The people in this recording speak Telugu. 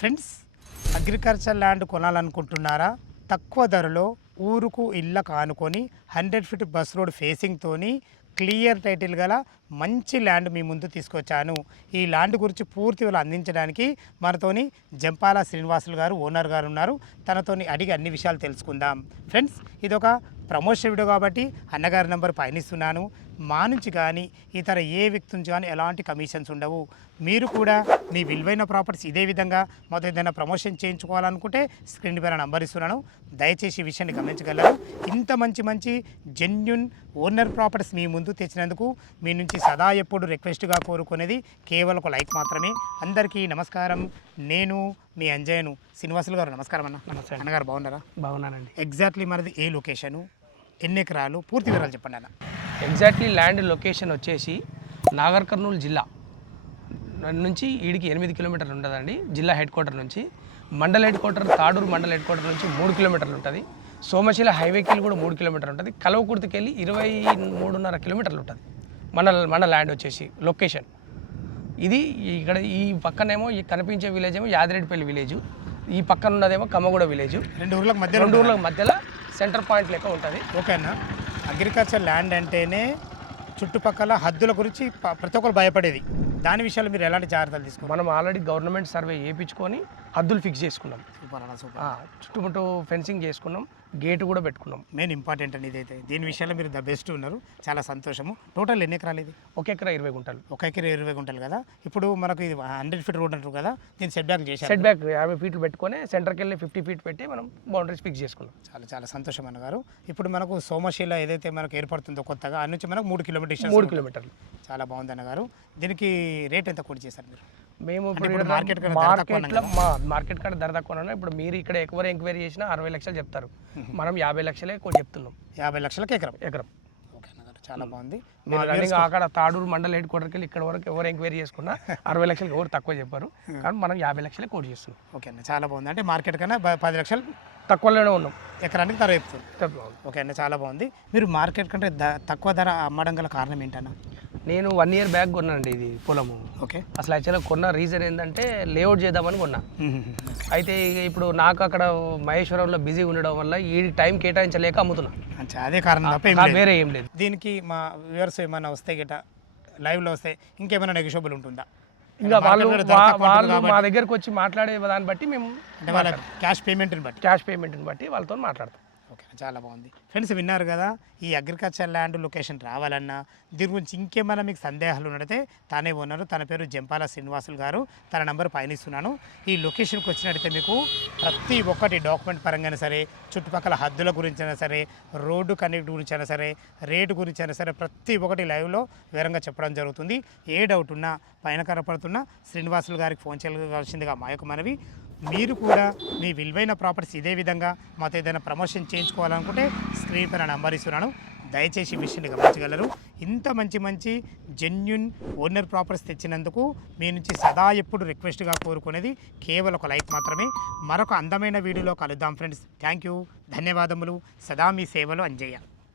Friends, agriculture land కొనాలనుకుంటున్నారా? తక్కువ ధరలో ఊరుకు ఇళ్ళకు ఆనుకొని 100 ఫీట్ బస్ రోడ్ ఫేసింగ్తోని క్లియర్ టైటిల్ గల మంచి ల్యాండ్ మీ ముందు తీసుకొచ్చాను. ఈ ల్యాండ్ గురించి పూర్తి వివరాలు అందించడానికి మనతోని జంపాల శ్రీనివాసులు గారు ఓనర్ గారు ఉన్నారు. తనతోని అడిగి అన్ని విషయాలు తెలుసుకుందాం. ఫ్రెండ్స్, ఇదొక ప్రమోషన్ వీడియో కాబట్టి అన్నగారి నెంబర్ పయనిస్తున్నాను. మా నుంచి కానీ ఇతర ఏ వ్యక్తి నుంచి కానీ ఎలాంటి కమిషన్స్ ఉండవు. మీరు కూడా మీ విలువైన ప్రాపర్టీస్ ఇదే విధంగా మొదటి ఏదైనా ప్రమోషన్ చేయించుకోవాలనుకుంటే స్క్రీన్ పైన నంబర్ ఇస్తున్నాను. దయచేసి ఈ విషయాన్ని గమనించగలరు. ఇంత మంచి జెన్యున్ ఓనర్ ప్రాపర్టీస్ మీ ముందు తెచ్చినందుకు మీ నుంచి సదా ఎప్పుడు రిక్వెస్ట్గా కోరుకునేది కేవలం ఒక లైక్ మాత్రమే. అందరికీ నమస్కారం. నేను మీ అంజయ్యను. శ్రీనివాసులు గారు నమస్కారం అన్న. నమస్తే అన్నగారు బాగున్నారా? బాగున్నానండి. ఎగ్జాక్ట్లీ మనది ఏ లొకేషను, ఎన్ని ఎకరాలు, పూర్తి వివరాలు చెప్పండి అన్న. ఎగ్జాక్ట్లీ ల్యాండ్ లొకేషన్ వచ్చేసి నాగర్ కర్నూలు జిల్లా నుంచి ఈడికి 8 కిలోమీటర్లు ఉంటుందండి. జిల్లా హెడ్ క్వార్టర్ నుంచి mandal head quarter, Tadur mandal head quarter నుంచి 3 కిలోమీటర్లు ఉంటుంది. సోమశిల హైవేకి వెళ్ళి కూడా 3 కిలోమీటర్లు ఉంటుంది. కలవకుర్తికి వెళ్ళి 23.5 కిలోమీటర్లు ఉంటుంది. మన ల్యాండ్ వచ్చేసి లొకేషన్ ఇది. ఇక్కడ ఈ పక్కనేమో ఈ కనిపించే విలేజ్ ఏమో యాదిరెడ్డిపల్లి విలేజ్, ఈ పక్కన ఉన్నదేమో కమ్మగూడ విలేజ్. రెండు ఊర్లకు మధ్యలో సెంటర్ పాయింట్ లెక్క ఉంటుంది. ఓకేనా? అగ్రికల్చర్ ల్యాండ్ అంటేనే చుట్టుపక్కల హద్దుల గురించి ప్రతి ఒక్కరు భయపడేది. దాని విషయాలు మీరు ఎలాంటి జాగ్రత్తలు తీసుకున్నారు? మనం ఆల్రెడీ గవర్నమెంట్ సర్వే చేయించుకొని హద్దులు ఫిక్స్ చేసుకున్నాం. సూపర్ అన్న, సూపర్. చుట్టుముట్టు ఫెన్సింగ్ చేసుకున్నాం, గేట్ కూడా పెట్టుకున్నాం. మెయిన్ ఇంపార్టెంట్ అండి ఇదైతే. దీని విషయంలో మీరు ద బెస్ట్ ఉన్నారు. చాలా సంతోషము. టోటల్ ఎన్ని ఎకరాలు ఇది? 1 ఎకరా 20 గుంటలు. 1 ఎకరా 20 గుంటలు కదా. ఇప్పుడు మనకు ఇది 100 ఫీట్ రోడ్ అంటారు కదా, దీన్ని సెట్ బ్యాక్ చేశారు. సెట్ బ్యాక్ 50 ఫీట్లు పెట్టుకొని సెంటర్కి వెళ్ళి 50 ఫీట్ పెట్టి మనం బౌండరీస్ ఫిక్స్ చేసుకున్నాం. చాలా సంతోషం అన్నగారు. ఇప్పుడు మనకు సోమశీల ఏదైతే మనకు ఏర్పడుతుందో కొత్తగా, ఆ నుంచి మనకు 3 కిలోమీటర్లు 3 కిలోమీటర్లు. చాలా బాగుంది అన్నగారు. దీనికి రేట్ ఎంత కూడా చేశారు మీరు? మేము మార్కెట్ కాడ ధర తక్కువ. ఇప్పుడు మీరు ఇక్కడ ఎక్కువ ఎంక్వైరీ చేసినా 60 లక్షలు చెప్తారు. మనం 50 లక్షలే చెప్తున్నాం. 50 లక్షలకి ఎకరం. ఓకే అన్నగారు, చాలా బాగుంది. అక్కడ తాడూరు మండల్ హెడ్ క్వార్టర్కి వెళ్ళి ఇక్కడ వరకు ఎవరు ఎంక్వైరీ చేసుకున్నా 60 లక్షలు ఎవరు తక్కువ చెప్పారు. కానీ మనం 50 లక్షలే కోట్ చేస్తున్నాం. ఓకే అన్న, చాలా బాగుంది. అంటే మార్కెట్ కన్నా 10 లక్షలు తక్కువలోనే ఉన్నాం. ఎకరానికి ధర చెప్తుంది. ఓకే అన్న, చాలా బాగుంది. మీరు మార్కెట్ కంటే తక్కువ ధర అమ్మడం గల కారణం ఏంటన్నా? నేను 1 ఇయర్ బ్యాక్ కొన్నానండి ఇది పొలము. ఓకే. అసలు యాక్చువల్గా కొన్న రీజన్ ఏంటంటే లేఅవుట్ చేద్దామని కొన్నా. అయితే ఇప్పుడు నాకు అక్కడ మహేశ్వరంలో బిజీ ఉండడం వల్ల ఈ టైం కేటాయించలేక అమ్ముతున్నా. అదే కారణం తప్ప వేరే ఏం లేదు. దీనికి మా వ్యూవర్స్ ఏమైనా వస్తే గిట లైవ్లో వస్తే ఇంకేమైనా నెగోషియబుల్ ఉంటుందా? ఇంకా వాళ్ళు మా దగ్గరకు వచ్చి మాట్లాడే దాన్ని బట్టి మేము అంటే వాళ్ళ క్యాష్ పేమెంట్ని బట్టి వాళ్ళతో మాట్లాడతాం. ఓకే, చాలా బాగుంది. ఫ్రెండ్స్, విన్నారు కదా. ఈ అగ్రికల్చర్ ల్యాండ్ లొకేషన్ రావాలన్నా దీని గురించి ఇంకేమైనా మీకు సందేహాలు ఉన్నట్టయితే తానే ఉన్నారు. తన పేరు జంపాల శ్రీనివాసులు గారు. తన నెంబర్ పయనిస్తున్నాను. ఈ లొకేషన్కి వచ్చినట్టయితే మీకు ప్రతి ఒక్కటి డాక్యుమెంట్ పరంగానే సరే, చుట్టుపక్కల హద్దుల గురించి అయినా సరే, రోడ్డు కనెక్ట్ గురించి అయినా సరే, రేటు గురించి అయినా సరే, ప్రతి ఒక్కటి లైవ్లో వివరంగా చెప్పడం జరుగుతుంది. ఏ డౌట్ ఉన్నా పైన కనపడుతున్న శ్రీనివాసులు గారికి ఫోన్ చేయవలసిందిగా మా యొక్క మనవి. మీరు కూడా మీ విలువైన ప్రాపర్టీస్ ఇదే విధంగా మాతో ఏదైనా ప్రమోషన్ చేయించుకోవాలనుకుంటే స్క్రీన్ పైన నంబర్ ఇస్తున్నాను. దయచేసి ఈ విషయాన్ని గమనించగలరు. ఇంత మంచి జెన్యున్ ఓనర్ ప్రాపర్టీస్ తెచ్చినందుకు మీ నుంచి సదా ఎప్పుడు రిక్వెస్ట్గా కోరుకునేది కేవలం ఒక లైక్ మాత్రమే. మరొక అందమైన వీడియోలో కలుద్దాం ఫ్రెండ్స్. థ్యాంక్ యూ, ధన్యవాదములు. సదా మీ సేవలో అంజయ్య.